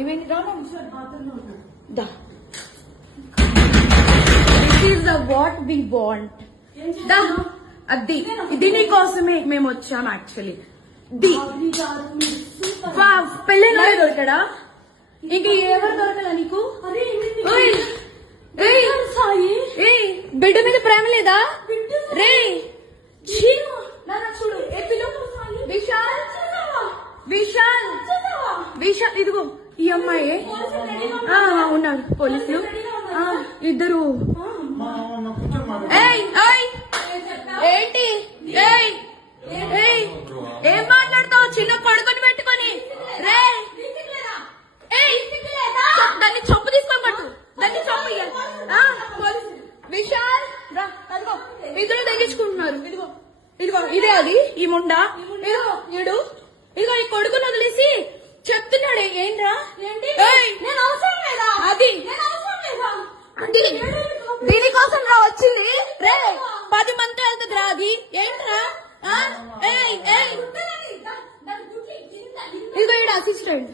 ఏమైంది రా దా this is the what we want దా అది ఇది నీ కోసమే మేము వచ్చాం యాక్చువల్లీ పెళ్ళైన దొరకడా ఇంక ఎవరు దొరకలా నీకు బిడ్డ మీద ప్రేమ లేదా రే చూడు విశాల్ విశాల్ విశాల్ ఇదిగో ఈ అమ్మాయి ఉన్నారు పోలీసులు ఇద్దరు ఏంటి ఏం మాట్లాడతావు చిన్న కొడుకుని పెట్టుకొని రే దాన్ని చంపు తీసుకొని పట్టు దాన్ని చంపు విశాల్ రా అదిగో ఇద్దరు తగ్గించుకుంటున్నారు ఇదిగో ఇదిగో ఇదే అది ఈ ముండా ఇదిగో ఇడు ఇదిగో ఈ కొడుకుని వదిలేసి చెప్తున్నాడు ఏంట్రా అది దీనికోసం రా వచ్చింది రే 10 మంది వెళ్తుంది రా అది ఏంట్రా ఇదిగో ఈడ అసిస్టెంట్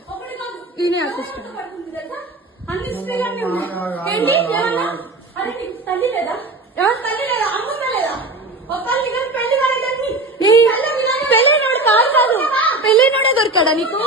ఈయన అసిస్టెంట్ ఏంటి తల్లి లేదా పెళ్ళైనోడు కాదు పెళ్ళైనోడే దొరికాడా నీకు